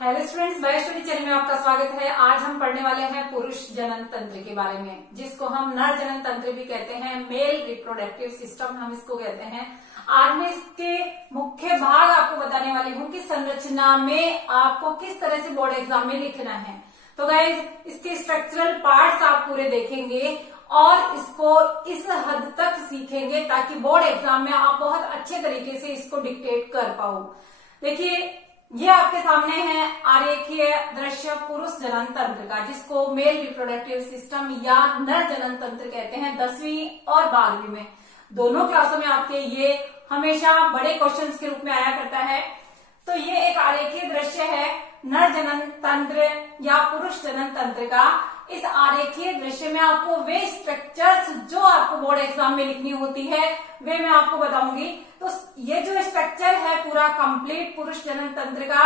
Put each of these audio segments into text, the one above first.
Hello students, bio study channel में आपका स्वागत है। आज हम पढ़ने वाले हैं पुरुष जनन तंत्र के बारे में, जिसको हम नर जनन तंत्र भी कहते हैं, मेल रिप्रोडक्टिव सिस्टम हम इसको कहते हैं। आज मैं इसके मुख्य भाग आपको बताने वाली हूँ कि संरचना में आपको किस तरह से बोर्ड एग्जाम में लिखना है। तो गाइज, इसके स्ट्रक्चरल पार्ट्स आप पूरे देखेंगे और इसको इस हद तक सीखेंगे ताकि बोर्ड एग्जाम में आप बहुत अच्छे तरीके से इसको डिक्टेट कर पाओ। देखिए, ये आपके सामने है आरेखीय दृश्य पुरुष जनन तंत्र का, जिसको मेल रिप्रोडक्टिव सिस्टम या नर जनन तंत्र कहते हैं। 10वीं और 12वीं में दोनों क्लासों में आपके ये हमेशा बड़े क्वेश्चंस के रूप में आया करता है। तो ये एक आरेखीय दृश्य है नर जनन तंत्र या पुरुष जनन तंत्र का। इस आरेखीय दृश्य में आपको वे स्ट्रक्चर्स जो आपको बोर्ड एग्जाम में लिखनी होती है वे मैं आपको बताऊंगी। तो ये जो स्ट्रक्चर है पूरा कंप्लीट पुरुष जनन तंत्र का,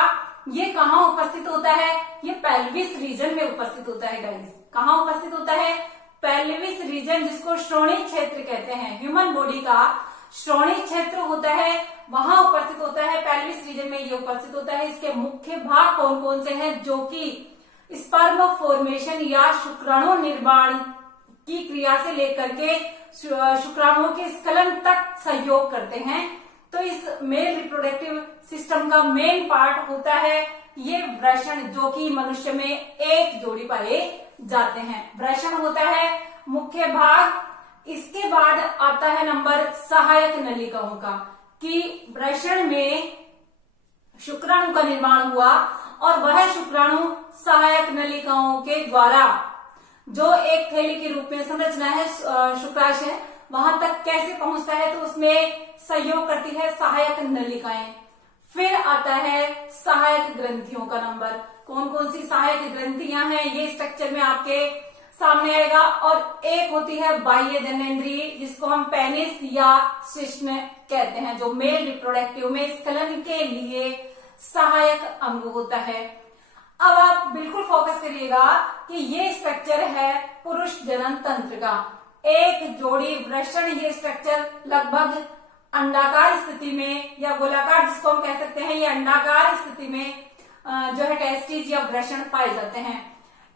ये कहाँ उपस्थित होता है? ये पेल्विस रीजन में उपस्थित होता है गाइस। कहाँ उपस्थित होता है? पेल्विस रीजन, जिसको श्रोणि क्षेत्र कहते हैं। ह्यूमन बॉडी का श्रोणि क्षेत्र होता है, वहां उपस्थित होता है। पेल्विस रीजन में ये उपस्थित होता है। इसके मुख्य भाग कौन कौन से हैं? जो कि स्पर्म फॉर्मेशन या शुक्राणु निर्माण की क्रिया से लेकर के शुक्राणुओं के स्खलन तक सहयोग करते हैं। तो इस मेल रिप्रोडक्टिव सिस्टम का मेन पार्ट होता है ये वृषण, जो कि मनुष्य में एक जोड़ी पाए जाते हैं। वृषण होता है मुख्य भाग। इसके बाद आता है नंबर सहायक नलिकाओं का, कि वृषण में शुक्राणु का निर्माण हुआ और वह शुक्राणु सहायक नलिकाओं के द्वारा, जो एक थैली के रूप में संरचना है शुक्राशय, वहां तक कैसे पहुंचता है? तो उसमें सहयोग करती है सहायक नलिकाएं। फिर आता है सहायक ग्रंथियों का नंबर। कौन कौन सी सहायक ग्रंथियां हैं ये स्ट्रक्चर में आपके सामने आएगा। और एक होती है बाह्य जननेंद्रिय, जिसको हम पेनिस या शिश्न कहते हैं, जो मेल रिप्रोडक्टिव में स्खलन के लिए सहायक अंग होता है। अब आप बिल्कुल फोकस करिएगा कि ये स्ट्रक्चर है पुरुष जनन तंत्र का। एक जोड़ी वृषण, ये स्ट्रक्चर लगभग अंडाकार स्थिति में या गोलाकार, जिसको हम कह सकते हैं, ये अंडाकार स्थिति में जो है टेस्टिस या वृषण पाए जाते हैं।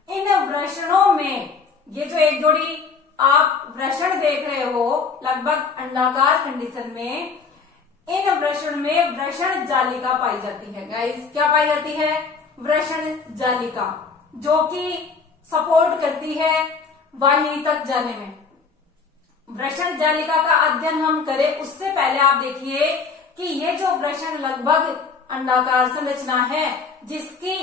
इन वृषणों में ये जो एक जोड़ी आप वृषण देख रहे हो लगभग अंडाकार कंडीशन में, इन वृषण में वृषण जालिका पाई जाती है। गाइस, क्या पाई जाती है? वृषण जालिका, जो कि सपोर्ट करती है वाहिनी तक जाने में। वृषण जालिका का अध्ययन हम करें उससे पहले आप देखिए कि ये जो वृषण लगभग अंडाकार संरचना है, जिसकी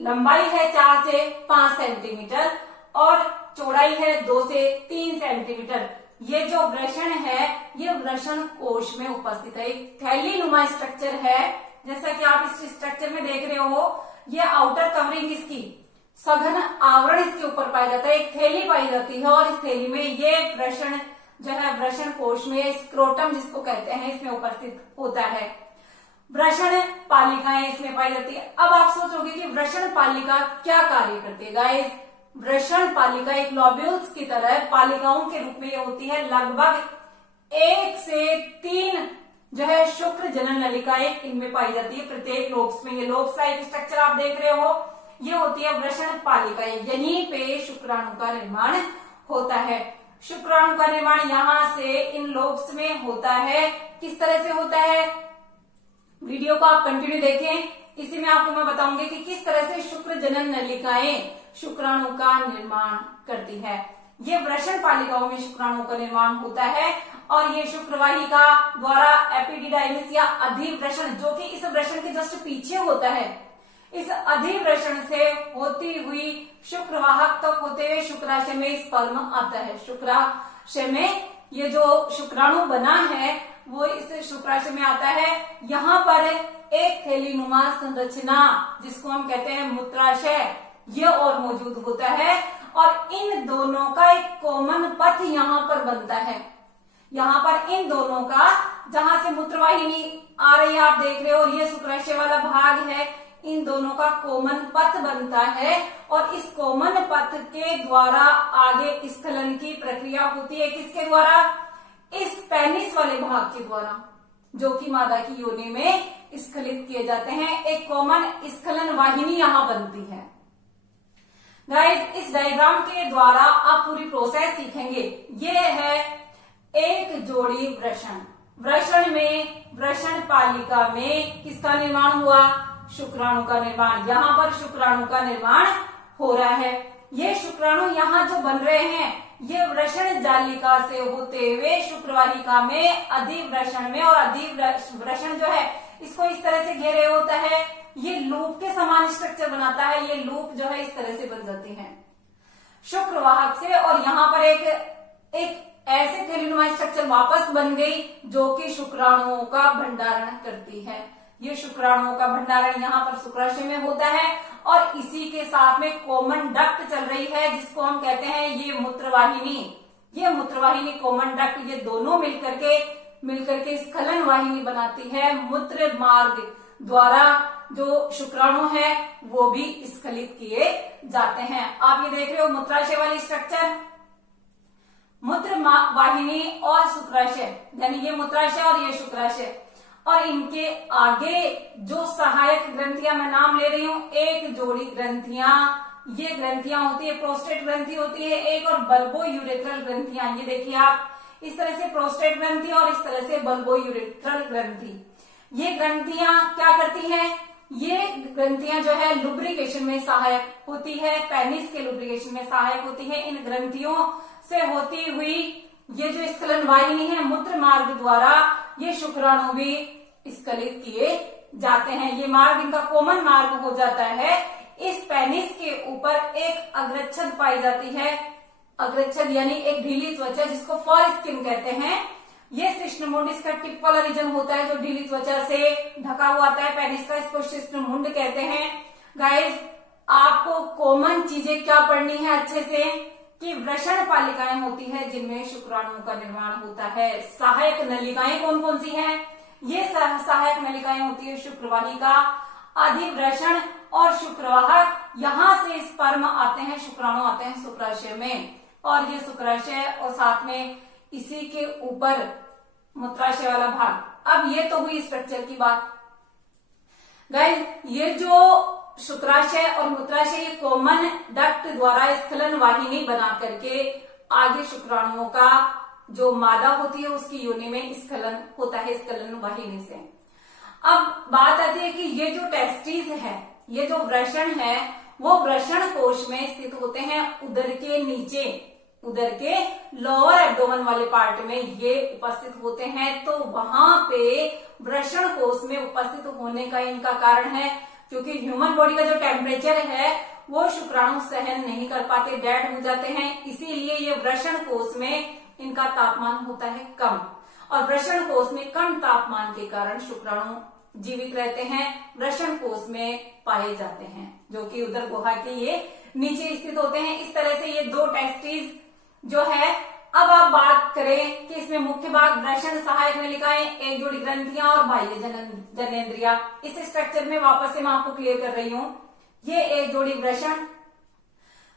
लंबाई है 4 से 5 सेंटीमीटर और चौड़ाई है 2 से 3 सेंटीमीटर। ये जो वृषण है ये वृषण कोश में उपस्थित है। एक थैली नुमा स्ट्रक्चर है, जैसा कि आप इस स्ट्रक्चर में देख रहे हो। ये आउटर कवरिंग, इसकी सघन आवरण इसके ऊपर पाया जाता है। एक थैली पाई जाती है और इस थैली में ये वृषण जो है वृषण कोश में, स्क्रोटम जिसको कहते हैं, इसमें उपस्थित होता है। वृषण पालिकाएं इसमें पाई जाती है। अब आप सोचोगे कि वृषण पालिका क्या कार्य करती है? गाइस, वृषण पालिका एक लॉब्यूल्स की तरह पालिकाओं के रूप में ये होती है। लगभग 1 से 3 जो है शुक्र जनन नलिकाएं इनमें पाई जाती है प्रत्येक लोब्स में। ये लोब्स का एक स्ट्रक्चर आप देख रहे हो, ये होती है वृषण पालिकाएं। यहीं पे शुक्राणु का निर्माण होता है। शुक्राणु का निर्माण यहां से इन लोब्स में होता है। किस तरह से होता है? वीडियो को आप कंटिन्यू देखें, इसी में आपको मैं बताऊंगी कि किस तरह से शुक्र जनन नलिकाएं शुक्राणु का निर्माण करती है। ये वृषण पालिकाओं में शुक्राणु का निर्माण होता है और ये शुक्रवाहिका द्वारा एपिडिडाइमिस या अधिवृषण, जो कि इस वृषण के जस्ट पीछे होता है, इस अधिवृषण से होती हुई शुक्रवाहक तक होते हुए शुक्राशय में स्पर्म आता है। शुक्राशय में ये जो शुक्राणु बना है वो इस शुक्राशय में आता है। यहाँ पर एक थैलीनुमा संरचना, जिसको हम कहते हैं मूत्राशय, ये और मौजूद होता है और इन दोनों का एक कॉमन पथ यहाँ पर बनता है। यहाँ पर इन दोनों का, जहां से मूत्रवाहिनी आ रही है आप देख रहे हो, और ये शुक्राशय वाला भाग है, इन दोनों का कॉमन पथ बनता है और इस कॉमन पथ के द्वारा आगे स्खलन की प्रक्रिया होती है। किसके द्वारा? इस पेनिस वाले भाग के द्वारा, जो कि मादा की योनि में स्खलित किए जाते हैं। एक कॉमन स्खलन वाहिनी यहाँ बनती है। गाइस, इस डायग्राम के द्वारा आप पूरी प्रोसेस सीखेंगे। ये है एक जोड़ी वृषण। वृषण में, वृषण पालिका में किसका निर्माण हुआ? शुक्राणु का निर्माण। यहाँ पर शुक्राणु का निर्माण हो रहा है। ये शुक्राणु यहाँ जो बन रहे हैं, ये वृषण जालिका से होते हुए शुक्रवाहिका में अधिवृषण में, और अधिवृषण जो है इसको इस तरह से घेरे होता है, ये लूप के समान स्ट्रक्चर बनाता है। ये लूप जो है इस तरह से बन जाती है शुक्रवाहक से, और यहाँ पर एक ऐसे थैलीनुमा स्ट्रक्चर वापस बन गई जो कि शुक्राणुओं का भंडारण करती है। ये शुक्राणुओं का भंडारण यहाँ पर शुक्राशय में होता है, और इसी के साथ में कॉमन डक्ट चल रही है जिसको हम कहते हैं ये मूत्रवाहिनी। ये मूत्रवाहिनी, कॉमन डक्ट, ये दोनों मिलकर के स्खलन वाहिनी बनाती है। मूत्र मार्ग द्वारा जो शुक्राणु है वो भी स्खलित किए जाते हैं। आप ये देख रहे हो मूत्राशय वाली स्ट्रक्चर, मूत्र वाहिनी और शुक्राशय, यानी ये मूत्राशय और ये शुक्राशय, और इनके आगे जो सहायक ग्रंथियां मैं नाम ले रही हूं, एक जोड़ी ग्रंथियां, ये ग्रंथियां होती है, प्रोस्टेट ग्रंथि होती है एक, और बल्बो यूरेथ्रल ग्रंथियां। ये देखिए आप, इस तरह से प्रोस्टेट ग्रंथि और इस तरह से बल्बो यूरेथ्रल ग्रंथि। ये ग्रंथियां क्या करती हैं? ये ग्रंथियां जो है लुब्रिकेशन में सहायक होती है, पेनिस के लुब्रिकेशन में सहायक होती है। इन ग्रंथियों से होती हुई ये जो स्खलन वाहिनी है, मूत्र मार्ग द्वारा ये शुक्राणु भी स्खलित किए जाते हैं। ये मार्ग इनका कॉमन मार्ग हो जाता है। इस पेनिस के ऊपर एक अग्रच्छद पाई जाती है। अग्रच्छद यानी एक ढीली त्वचा जिसको फॉर स्किन कहते हैं। ये शिश्नमुंड इसका टिप वाला रीजन होता है जो ढीली त्वचा से ढका हुआ आता है पेनिस का, इसको शिश्नमुंड कहते हैं। गाइस, आपको कॉमन चीजें क्या पढ़नी है अच्छे से, कि वृषण पालिकाएं होती है जिनमें शुक्राणुओं का निर्माण होता है। सहायक नलिकाएं कौन कौन सी हैं? ये सहायक नलिकाएं होती है शुक्रवाहिका, अधिवृषण और शुक्रवाहक। यहाँ से स्पर्म आते हैं, शुक्राणु आते हैं शुक्राशय में, और ये शुक्राशय और साथ में इसी के ऊपर मूत्राशय वाला भाग। अब ये तो हुई स्ट्रक्चर की बात। गाइस, ये जो शुक्राशय और मूत्राशय ये कॉमन डक्ट द्वारा स्खलन वाहिनी बना करके आगे शुक्राणुओं का जो मादा होती है उसकी योनि में स्खलन होता है स्खलन वाहिनी से। अब बात आती है कि ये जो टेस्टिस है, ये जो वृषण है, वो वृषण कोश में स्थित होते हैं उदर के नीचे, उदर के लोअर एब्डोमेन वाले पार्ट में ये उपस्थित होते हैं। तो वहां पे वृषण कोश में उपस्थित होने का इनका कारण है क्योंकि ह्यूमन बॉडी का जो टेम्परेचर है वो शुक्राणु सहन नहीं कर पाते, डेड हो जाते हैं। इसीलिए ये वृषण कोश में इनका तापमान होता है कम, और वृषण कोश में कम तापमान के कारण शुक्राणु जीवित रहते हैं, वृषण कोश में पाए जाते हैं, जो कि उदर गुहा के ये नीचे स्थित होते हैं। इस तरह से ये दो टेस्टिस जो है। अब आप बात करें कि इसमें मुख्य भाग वृषण, सहायक नलिकाएं, एक जोड़ी ग्रंथियां और बाह्य जननेंद्रिया। इस स्ट्रक्चर में वापस से मैं आपको क्लियर कर रही हूं। ये एक जोड़ी वृषण,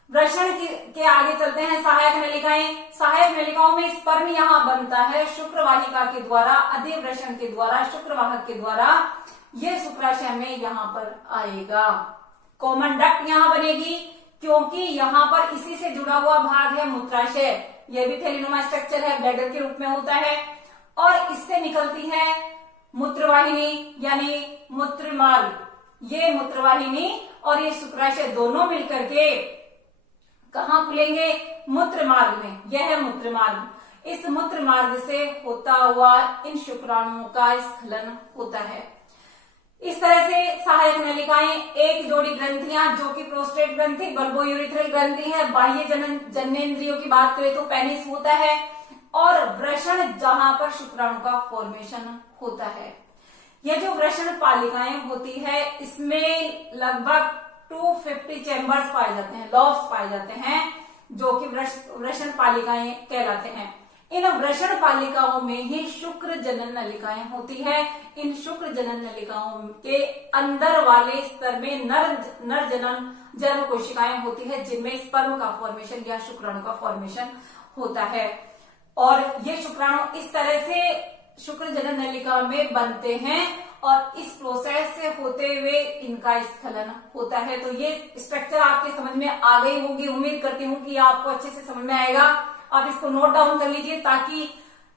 वृषण के आगे चलते हैं सहायक नलिकाएं। सहायक नलिकाओं में स्पर्म यहाँ बनता है शुक्रवाहिका के द्वारा, अधिवृषण के द्वारा, शुक्रवाहक के द्वारा। ये शुक्राशय में यहाँ पर आएगा। कॉमन डक्ट यहाँ बनेगी क्योंकि यहाँ पर इसी से जुड़ा हुआ भाग है मूत्राशय। यह भी थैलीनुमा स्ट्रक्चर है, ब्लैडर के रूप में होता है, और इससे निकलती है मूत्रवाहिनी यानी मूत्रमार्ग। ये मूत्रवाहिनी और ये शुक्राशय दोनों मिलकर के कहाँ खुलेंगे? मूत्र मार्ग में। यह है मूत्र मार्ग। इस मूत्र मार्ग से होता हुआ इन शुक्राणुओं का स्खलन होता है। इस तरह से सहायक नलिकाएं, एक जोड़ी ग्रंथियां जो कि प्रोस्टेट ग्रंथि, बल्बोयूरेथ्रल ग्रंथि है, बाह्य जननेंद्रियों की बात करें तो पेनिस होता है, और वृषण जहां पर शुक्राणु का फॉर्मेशन होता है। ये जो वृषण पालिकाएं होती है इसमें लगभग 250 चैम्बर्स पाए जाते हैं, लॉब्स पाए जाते हैं, जो कि वृषण पालिकाएं कहलाते हैं। इन वृषण पालिकाओं में ही शुक्र जनन नलिकाएं होती है। इन शुक्र जनन नलिकाओं के अंदर वाले स्तर में नर जनन जर्म कोशिकाएं होती है जिनमें स्पर्म का फॉर्मेशन या शुक्राणु का फॉर्मेशन होता है। और ये शुक्राणु इस तरह से शुक्र जनन नलिका में बनते हैं और इस प्रोसेस से होते हुए इनका स्खलन होता है। तो ये स्ट्रक्चर आपके समझ में आ गई होगी, उम्मीद करती हूँ कि आपको अच्छे से समझ में आएगा। आप इसको नोट डाउन कर लीजिए ताकि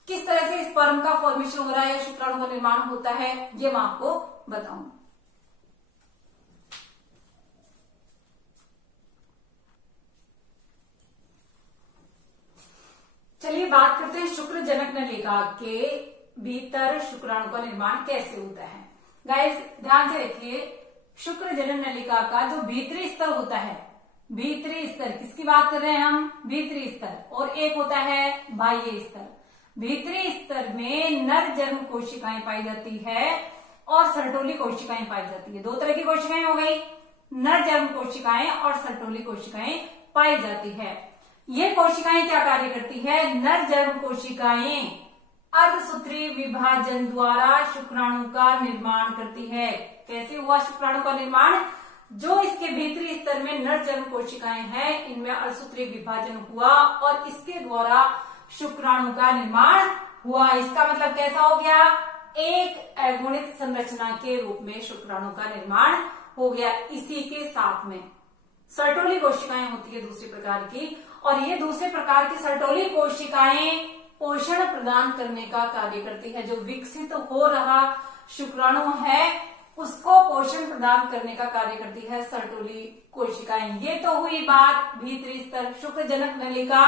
किस तरह से स्पर्म का फॉर्मेशन हो रहा है या शुक्राणु का निर्माण होता है ये मैं आपको बताऊं। चलिए बात करते हैं शुक्र जनक नलिका के भीतर शुक्राणु का निर्माण कैसे होता है। गाइस ध्यान से देखिए, शुक्र जनक नलिका का जो भीतरी स्तर होता है, भीतरी स्तर किसकी बात कर रहे हैं हम, भीतरी स्तर, और एक होता है बाह्य स्तर। भीतरी स्तर में नर जन्म कोशिकाएं पाई जाती है और सर्टोली कोशिकाएं पाई जाती है। दो तरह की कोशिकाएं हो गई, नर जन्म कोशिकाएं और सर्टोली कोशिकाएं पाई जाती है। ये कोशिकाएं क्या कार्य करती है, नर जन्म कोशिकाएं अर्धसूत्री विभाजन द्वारा शुक्राणु का निर्माण करती है। कैसे हुआ शुक्राणु का निर्माण, जो इसके भीतरी स्तर में नर जन्म कोशिकाएं हैं इनमें अर्धसूत्री विभाजन हुआ और इसके द्वारा शुक्राणु का निर्माण हुआ। इसका मतलब कैसा हो गया, एक अगुणित संरचना के रूप में शुक्राणु का निर्माण हो गया। इसी के साथ में सर्टोली कोशिकाएं होती है दूसरी प्रकार की, और ये दूसरे प्रकार की सर्टोली कोशिकाएं पोषण प्रदान करने का कार्य करती है। जो विकसित हो रहा शुक्राणु है उसको पोषण प्रदान करने का कार्य करती है सर्टोली कोशिकाएं। ये तो हुई बात भीतरी स्तर शुक्र जनक नलिका।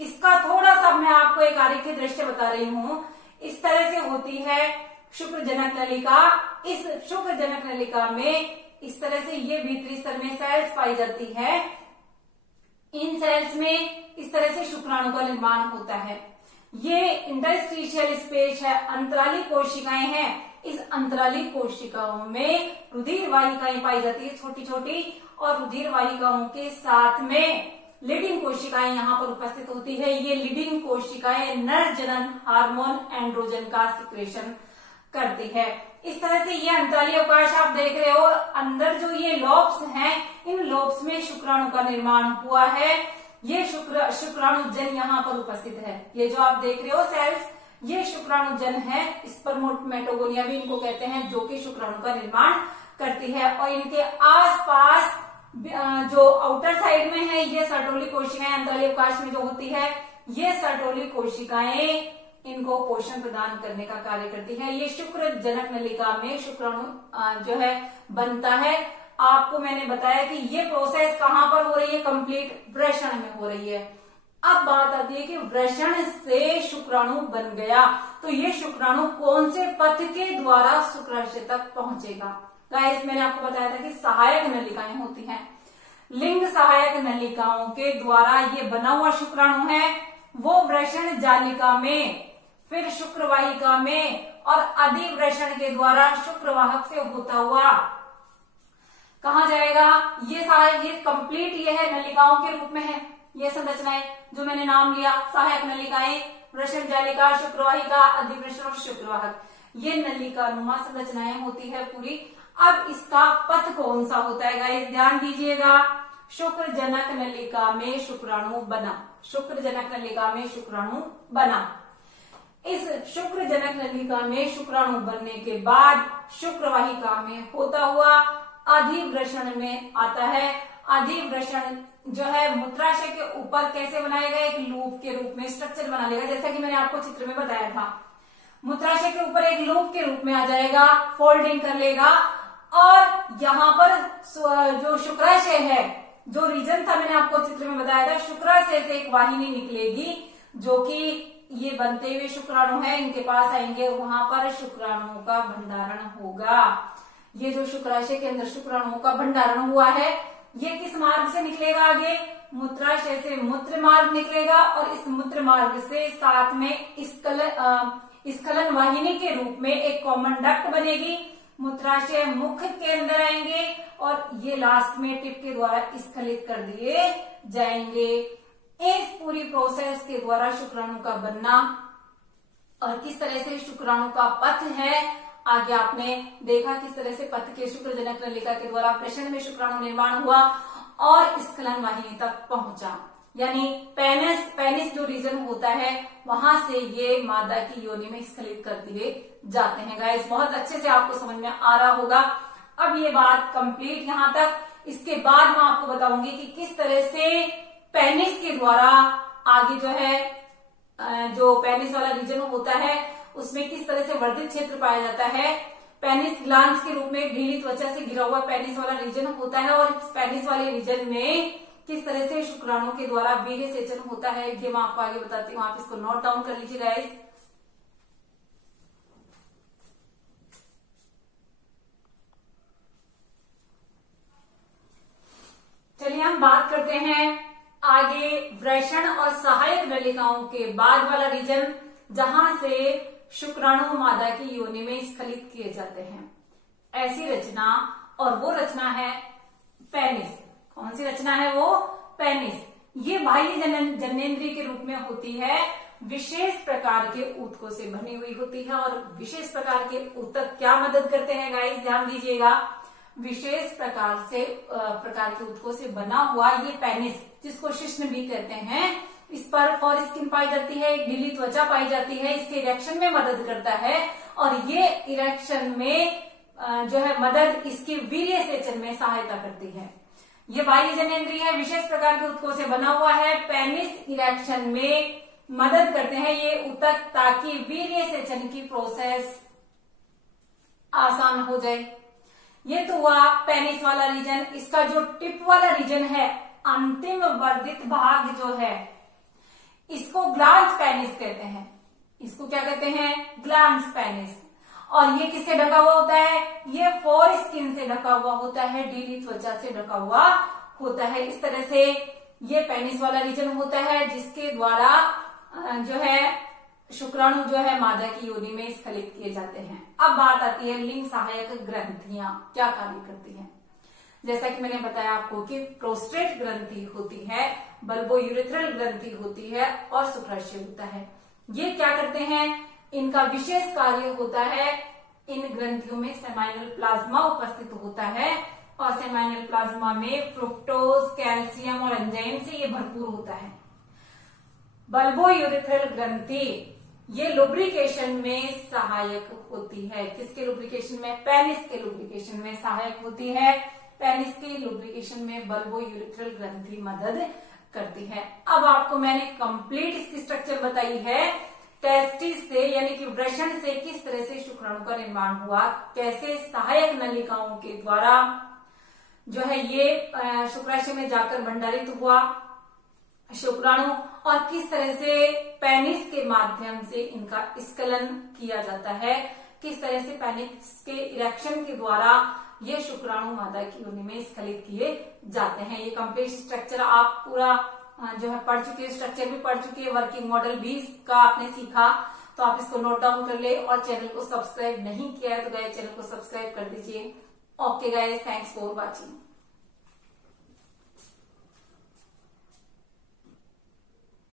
इसका थोड़ा सा मैं आपको एक आरेखीय दृश्य बता रही हूं। इस तरह से होती है शुक्र जनक नलिका। इस शुक्र जनक नलिका में इस तरह से ये भीतरी स्तर में सेल्स पाई जाती है। इन सेल्स में इस तरह से शुक्राणु का निर्माण होता है। ये इंटरस्टिशियल स्पेस है, अंतराली कोशिकाएं हैं। इस अंतराली कोशिकाओं में रुधिर वाहिकाएं पाई जाती है छोटी छोटी, और रुधिर वाहिकाओं के साथ में लीडिंग कोशिकाएं यहाँ पर उपस्थित होती है। ये लीडिंग कोशिकाएं नर जनन हार्मोन एंड्रोजन का सिक्रेशन करती है। इस तरह से ये अंतराली अवकाश आप देख रहे हो, अंदर जो ये लोब्स हैं इन लोब्स में शुक्राणु का निर्माण हुआ है। ये शुक्राणु जन यहाँ पर उपस्थित है। ये जो आप देख रहे हो सेल्स, ये शुक्राणु जन है, स्पर्मेटोगोनिया भी इनको कहते हैं, जो कि शुक्राणु का निर्माण करती है। और इनके आसपास जो आउटर साइड में है ये सर्टोली कोशिकाएं अंतराली अवकाश में जो होती है, ये सर्टोली कोशिकाएं इनको पोषण प्रदान करने का कार्य करती है। ये शुक्र जनक नलिका में शुक्राणु जो है बनता है। आपको मैंने बताया कि ये प्रोसेस कहां पर हो रही है, कंप्लीट वृषण में हो रही है। अब बात आती है कि वृषण से शुक्राणु बन गया तो ये शुक्राणु कौन से पथ के द्वारा शुक्राशय तक पहुंचेगा। गाइस मैंने आपको बताया था कि सहायक नलिकाएं होती हैं। लिंग सहायक नलिकाओं के द्वारा ये बना हुआ शुक्राणु है वो वृषण जालिका में, फिर शुक्रवाहिका में और अधिवृषण के द्वारा शुक्रवाहक से होता हुआ कहा जाएगा। ये सहायक, ये कंप्लीट ये है नलिकाओं के रूप में है। ये संरचनाएं जो मैंने नाम लिया, सहायक नलिकाएं, वृषण जालिका, शुक्रवाहिका, अधिवृषण और शुक्रवाहक, ये नलिकानुमा संरचनाएं होती है पूरी। अब इसका पथ कौन सा होता है गाइस, ध्यान दीजिएगा। शुक्र जनक नलिका में शुक्राणु बना, शुक्र जनक नलिका में शुक्राणु बना। इस शुक्र जनक नलिका में शुक्राणु बनने के बाद शुक्रवाहिका में होता हुआ अधिवृषण में आता है। अधिवृषण जो है मूत्राशय के ऊपर कैसे बनाएगा, एक लूप के रूप में स्ट्रक्चर बना लेगा, जैसा कि मैंने आपको चित्र में बताया था। मूत्राशय के ऊपर एक लूप के रूप में आ जाएगा, फोल्डिंग कर लेगा, और यहाँ पर जो शुक्राशय है, जो रीजन था मैंने आपको चित्र में बताया था, शुक्राशय से एक वाहिनी निकलेगी जो कि ये बनते हुए शुक्राणु है, इनके पास आएंगे, वहां पर शुक्राणुओं का भंडारण होगा। ये जो शुक्राशय के अंदर शुक्राणुओं का भंडारण हुआ है ये किस मार्ग से निकलेगा, आगे मूत्राशय से मूत्र मार्ग निकलेगा, और इस मूत्र मार्ग से साथ में स्खलन वाहिनी के रूप में एक कॉमन डक्ट बनेगी। मूत्राशय मुख के अंदर आएंगे और ये लास्ट में टिप के द्वारा स्खलित कर दिए जाएंगे। इस पूरी प्रोसेस के द्वारा शुक्राणु का बनना और किस तरह से शुक्राणु का पथ है, आगे आपने देखा किस तरह से पथ के शुक्र जनक नलिका के द्वारा वृषण में शुक्राणु निर्माण हुआ और स्खलन वाहिनी तक पहुंचा। यानी पेनिस जो रीजन होता है वहां से ये मादा की योनि में स्खलित कर दिए जाते हैं। गाइस बहुत अच्छे से आपको समझ में आ रहा होगा। अब ये बात कंप्लीट यहां तक। इसके बाद मैं आपको बताऊंगी कि किस तरह से पेनिस के द्वारा आगे जो है जो पेनिस वाला रीजन होता है उसमें किस तरह से वर्धित क्षेत्र पाया जाता है। पेनिस ग्लैंड्स के रूप में ढीली त्वचा से घिरा हुआ पेनिस वाला रीजन होता है और इस पेनिस वाले रीजन में किस तरह से शुक्राणु के द्वारा वीर्य सेचन होता है, ये मैं आपको आगे बताती हूँ। आप इसको नोट डाउन कर लीजिए गाइस। चलिए हम बात करते हैं आगे वृषण और सहायक नलिकाओं के बाद वाला रीजन, जहां से शुक्राणु मादा की योनि में स्खलित किए जाते हैं। ऐसी रचना, और वो रचना है पेनिस। कौन सी रचना है वो? पेनिस। ये बाह्य जननेंद्रिय के रूप में होती है, विशेष प्रकार के ऊतकों से बनी हुई होती है। और विशेष प्रकार के ऊतक क्या मदद करते हैं गाइस, ध्यान दीजिएगा। विशेष प्रकार के ऊतकों से बना हुआ ये पेनिस, जिसको शिश्न भी कहते हैं, इस पर फॉर स्किन पाई जाती है, एक ढीली त्वचा पाई जाती है, इसके इरेक्शन में मदद करता है। और ये इरेक्शन में जो है मदद इसके वीर्य सेचन में सहायता करती है। ये बाह्य जननेंद्रिय है, विशेष प्रकार के ऊतकों से बना हुआ है, पेनिस इरेक्शन में मदद करते हैं ये ऊतक, ताकि वीर्य सेचन की प्रोसेस आसान हो जाए। ये तो हुआ पेनिस वाला रीजन। इसका जो टिप वाला रीजन है, अंतिम वर्धित भाग जो है, इसको ग्लैंड्स पेनिस कहते हैं। इसको क्या कहते हैं? Glands penis. और ये किससे ढका हुआ होता है? ये फोर स्किन से ढका हुआ होता है, ढीली त्वचा से ढका हुआ होता है। इस तरह से ये पेनिस वाला रीजन होता है, जिसके द्वारा जो है शुक्राणु जो है मादा की योनि में स्खलित किए जाते हैं। अब बात आती है लिंग सहायक ग्रंथियां क्या कार्य करती हैं। जैसा कि मैंने बताया आपको कि प्रोस्टेट ग्रंथि होती है, बल्बोयूरेथ्रल ग्रंथि होती है और शुक्राशय होता है। ये क्या करते हैं? इनका विशेष कार्य होता है, इन ग्रंथियों में सेमाइनल प्लाज्मा उपस्थित होता है और सेमाइनल प्लाज्मा में फ्रुक्टोज, कैल्शियम और एंजाइम से ये भरपूर होता है। बल्बोयूरेथ्रल ग्रंथि ये लुब्रिकेशन में सहायक होती है। किसके लुब्रिकेशन में? पेनिस के लुब्रिकेशन में सहायक होती है। पेनिस के लुब्रिकेशन में बल्बोयूरेथ्रल ग्रंथि मदद करती है। अब आपको मैंने कंप्लीट इसकी स्ट्रक्चर बताई है। टेस्टिस से यानी कि वृषण से किस तरह से शुक्राणु का निर्माण हुआ, कैसे सहायक नलिकाओं के द्वारा जो है ये शुक्राशय में जाकर भंडारित हुआ शुक्राणु, और किस तरह से पेनिस के माध्यम से इनका स्खलन किया जाता है, किस तरह से पेनिस के इरेक्शन के द्वारा ये शुक्राणु मादा की योनि में स्खलित किए जाते हैं। ये कंप्लीट स्ट्रक्चर आप पूरा जो है पढ़ चुके हैं, स्ट्रक्चर भी पढ़ चुके हैं, वर्किंग मॉडल भी का आपने सीखा, तो आप इसको नोट डाउन कर ले। और चैनल को सब्सक्राइब नहीं किया है तो गाइस चैनल को सब्सक्राइब कर दीजिए। Okay guys, thanks for watching.